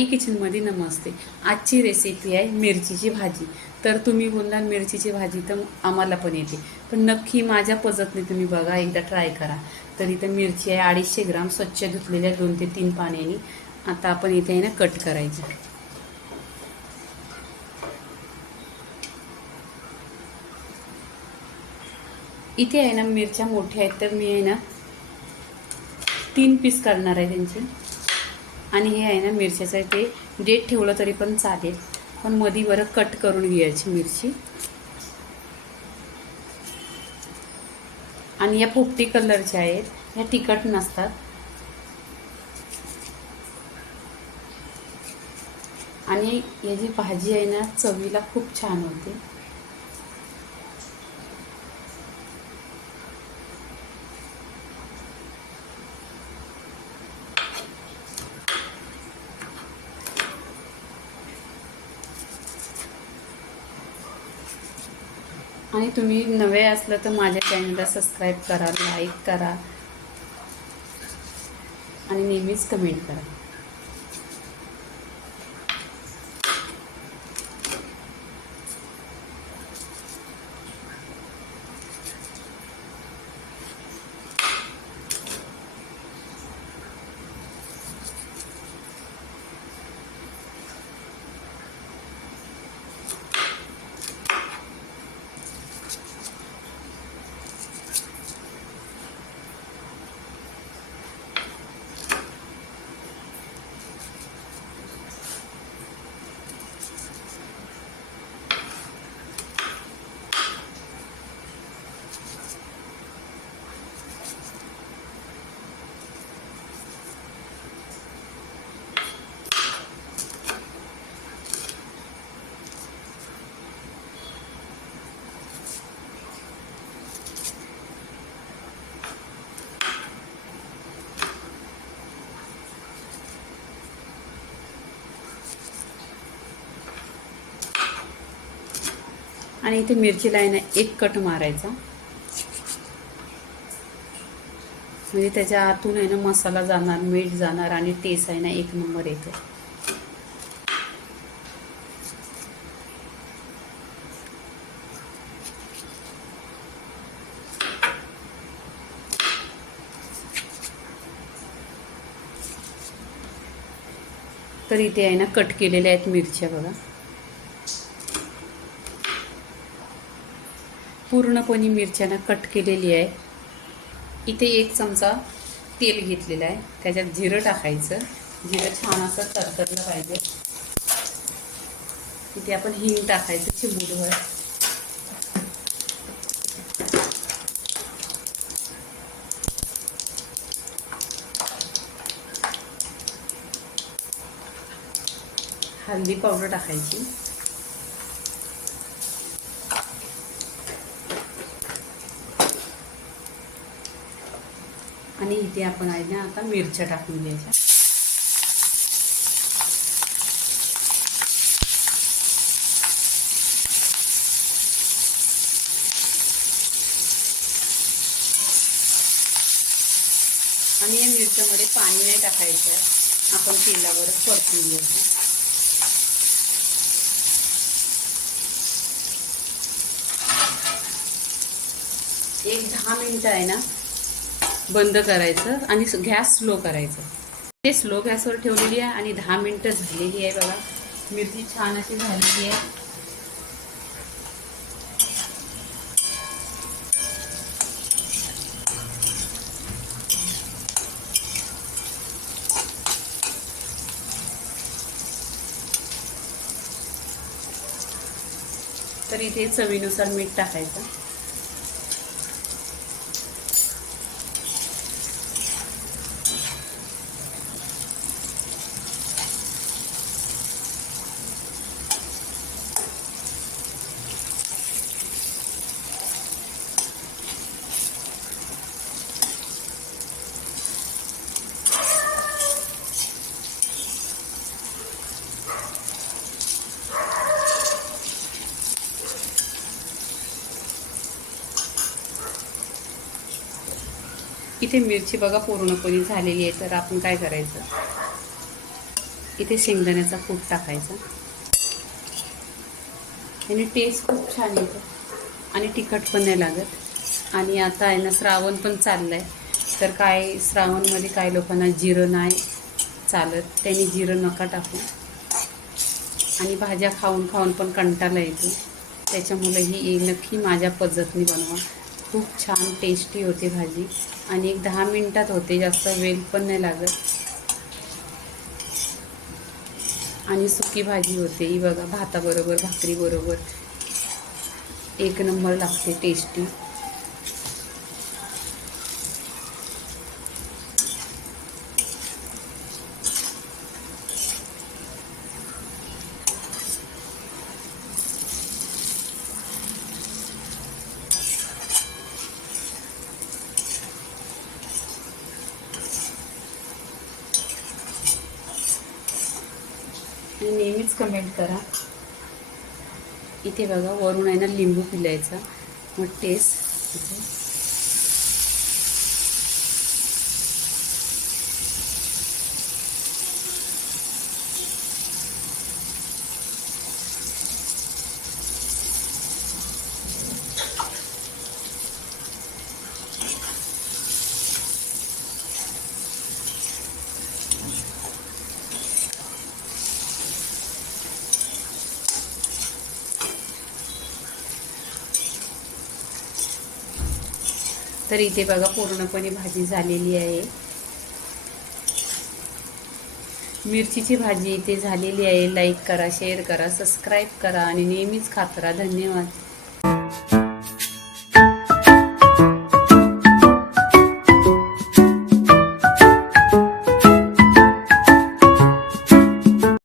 किचनमध्ये नमस्ते. आजची रेसिपी आहे मिरचीची भाजी. तर तुम्ही बोलणार मिरचीची भाजी तर आम्हाला पण येते. पण नक्की माझ्या पद्धतीने तुम्ही बघा एकदा ट्राय करा. तर इथं मिरची आहे अडीचशे ग्राम स्वच्छ धुतलेल्या दोन ते तीन पाण्याने. आता आपण इथे आहे ना कट करायची. इथे आहे ना मिरच्या मोठ्या आहेत तर मी आहे ना तीन पीस करणार आहे त्यांचे. आणि हे आहे ना मिरच्याचं ते डेट ठेवलं तरी पण चालेल. पण मधी बरं कट करून घ्यायची मिरची. आणि या पोपटी कलरच्या आहेत. ह्या तिखट नसतात. आणि ही जी भाजी आहे ना चवीला खूप छान होते. आणि तुम्ही नवे असलं तर माझ्या चॅनलला सबस्क्राईब करा लाईक करा. आणि नेहमीच कमेंट करा. आणि इथे मिरचीला आहे ना एक कट मारायचा. म्हणजे त्याच्या आतून आहे ना मसाला जाणार मीठ जाणार आणि टेस्ट आहे ना एक नंबर येतो. तर इथे आहे ना कट केलेल्या आहेत मिरच्या बघा. पूर्णपणे मिरच्यानं कट केलेली आहे. इथे एक चमचा तेल घेतलेलं आहे. त्याच्यात जिरं टाकायचं. जिरं छान असं तरतरलं पाहिजे. इथे आपण हिंग टाकायचं चिमूटभर. हळदी पावडर टाकायची. आणि इथे आपण आहे ना आता मिरच्या टाकून द्यायच्या. आणि या मिरच्यामध्ये पाणी नाही टाकायचं. आपण तेलावर परतून घ्यायचं. एक दहा मिनटं आहे ना. बंद करायचं आणि गॅस स्लो करायचं. ते स्लो गॅसवर ठेवलेली आहे आणि दहा मिनटं झालेली आहे बघा. मिरची छान अशी झालेली आहे. तर इथे चवीनुसार मीठ टाकायचं. इथे मिरची बघा पूर्णपणे झालेली आहे तर आपण काय करायचं? इथे शेंगदाण्याचा कूट टाकायचा. आणि टेस्ट खूप छान येतो. आणि तिखट पण नाही लागत. आणि आता आहे ना श्रावण पण चाललं आहे तर काय श्रावणमध्ये काय लोकांना जिरं नाही चालत त्यांनी जिरं नका टाकू. आणि भाज्या खाऊन खाऊन पण कंटाळा येतो. त्याच्यामुळे ही नक्की माझ्या पद्धतीने बनवा. खूप छान टेस्टी होते भाजी. आणि एक दहा मिनटात होते जास्त वेल पण नाही लागत. आणि सुकी भाजी होते. ही बघा भाताबरोबर भाकरीबरोबर. एक नंबर लागते टेस्टी तुम्ही नेहमीच कमेंट करा. इथे बघा वरून आहे ना लिंबू पिलायचा. मग टेस्ट तर इथे बघा पूर्णपणे भाजी झालेली आहे. मिरचीची भाजी इथे झालेली आहे. लाईक करा शेअर करा सबस्क्राईब करा आणि नेहमीच खात राहा. धन्यवाद.